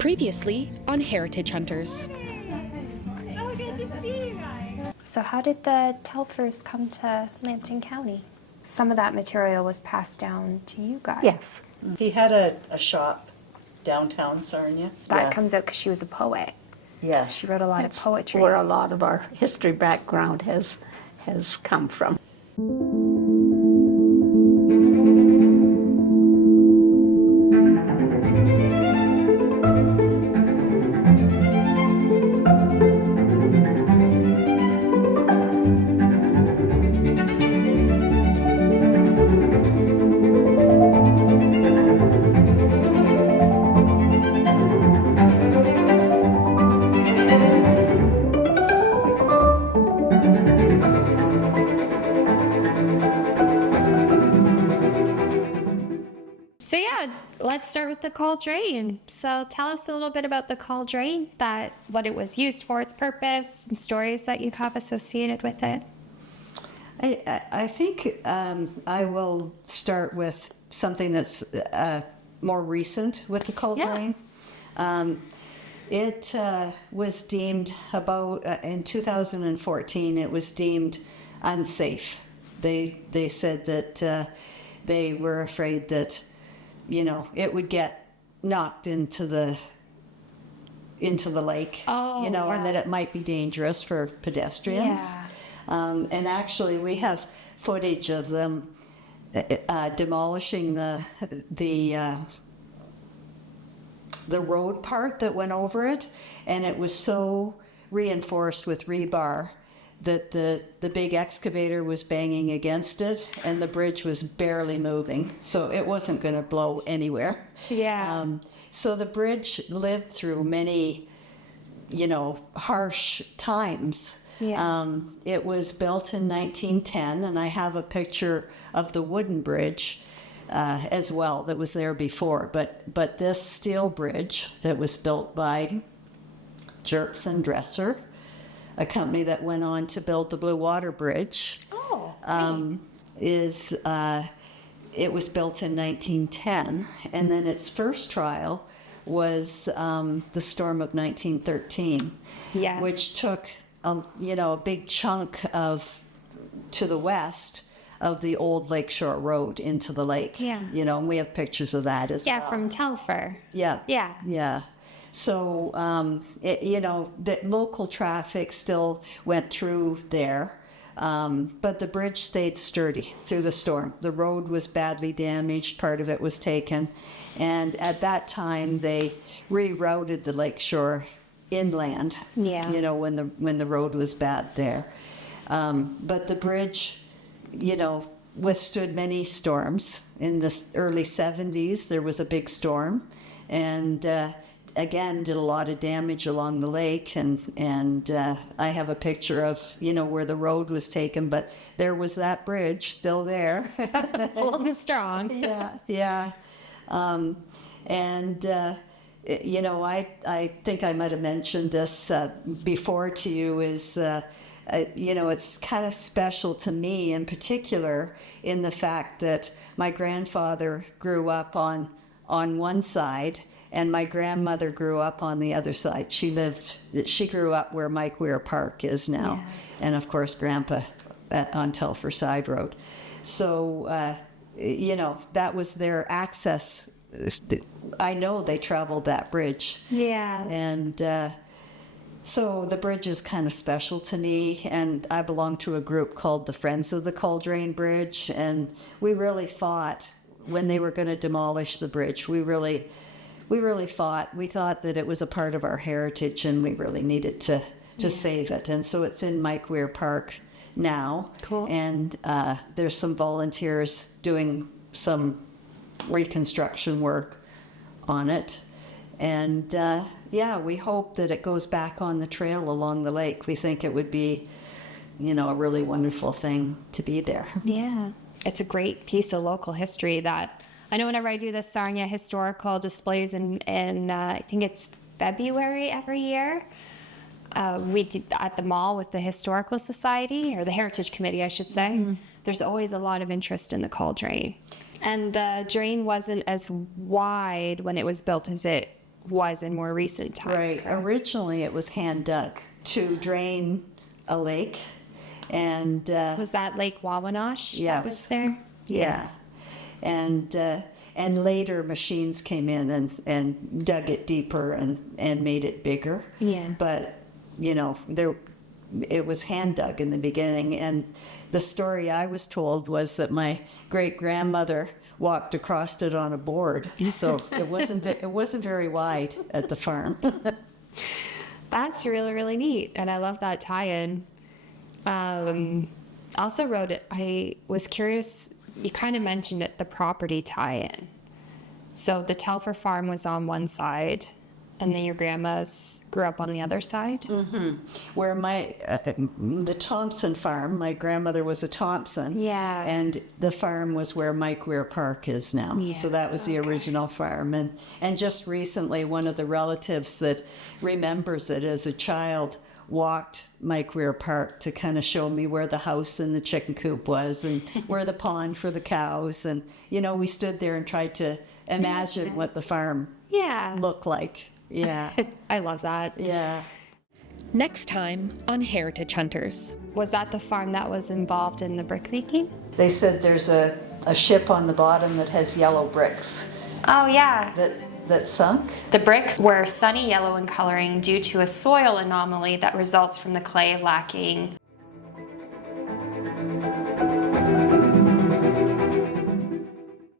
Previously on Heritage Hunters. So good to see you guys. So how did the Telfers come to Lambton County? Some of that material was passed down to you guys. Yes. He had a shop downtown Sarnia. That Yes. comes out because she was a poet. Yes. She wrote a lot of poetry. Where a lot of our history background has come from. So yeah, let's start with the Cull Drain. So tell us a little bit about the Cull Drain, what it was used for, its purpose, some stories that you have associated with it. I think I will start with something that's more recent with the Cull Drain. It was deemed in 2014, it was deemed unsafe. They said that they were afraid that, it would get knocked into the lake, and that it might be dangerous for pedestrians. Yeah. And actually, we have footage of them demolishing the road part that went over it, and it was so reinforced with rebar that the big excavator was banging against it, and the bridge was barely moving, so it wasn't going to blow anywhere. Yeah. So the bridge lived through many, harsh times. Yeah. It was built in 1910, and I have a picture of the wooden bridge as well that was there before. But this steel bridge that was built by Jerks and Dresser, a company that went on to build the Blue Water Bridge, it was built in 1910, and then its first trial was the storm of 1913, which took a big chunk to the west of the old Lakeshore Road into the lake. Yeah. And we have pictures of that as well. Yeah, from Telfer. Yeah. Yeah. Yeah. So, the local traffic still went through there, but the bridge stayed sturdy through the storm. The road was badly damaged, part of it was taken, and at that time they rerouted the lakeshore inland, when the road was bad there. But the bridge, withstood many storms. In the early 70s, there was a big storm, and again did a lot of damage along the lake, and I have a picture of where the road was taken, but there was that bridge still there. Holding strong. Yeah. I think I might have mentioned this before to you, is it's kind of special to me in particular in the fact that my grandfather grew up on one side, and my grandmother grew up on the other side. She grew up where Mike Weir Park is now, and of course Grandpa on Telfer Side Road. So, that was their access. I know they traveled that bridge. Yeah. And so the bridge is kind of special to me, and I belong to a group called the Friends of the Cull Drain Bridge, and we really fought when they were going to demolish the bridge. We really fought. We thought that it was a part of our heritage, and we really needed to save it. And so it's in Mike Weir Park now. Cool. And there's some volunteers doing some reconstruction work on it. And we hope that it goes back on the trail along the lake. We think it would be, a really wonderful thing to be there. Yeah. It's a great piece of local history that I know whenever I do the Sarnia historical displays in I think it's February every year, we did at the mall with the Historical Society, or the Heritage Committee, I should say. Mm-hmm. There's always a lot of interest in the Cull Drain. And the drain wasn't as wide when it was built as it was in more recent times. Right. correct? Originally, it was hand dug to drain a lake, and Was that Lake Wawanosh that Yes. was there? yeah, and later machines came in and dug it deeper and made it bigger. Yeah. But it was hand dug in the beginning, and the story I was told was that my great grandmother walked across it on a board, so it wasn't very wide at the farm. That's really, really neat. And I love that tie-in. Also wrote it, I was curious, you kind of mentioned it, the property tie-in. So the Telfer farm was on one side, and then your grandma's grew up on the other side? Where the Thompson farm, my grandmother was a Thompson. Yeah. And the farm was where Mike Weir Park is now. Yeah, So that was the original farm. And just recently, one of the relatives that remembers it as a child walked Mike Weir Park to kind of show me where the house and the chicken coop was and where the pond for the cows. And, we stood there and tried to imagine what the farm Yeah. looked like. Yeah. I love that. Yeah. Next time on Heritage Hunters. Was that the farm that was involved in the brick making? They said there's a ship on the bottom that has yellow bricks Oh, yeah. that sunk. The bricks were sunny yellow in coloring due to a soil anomaly that results from the clay lacking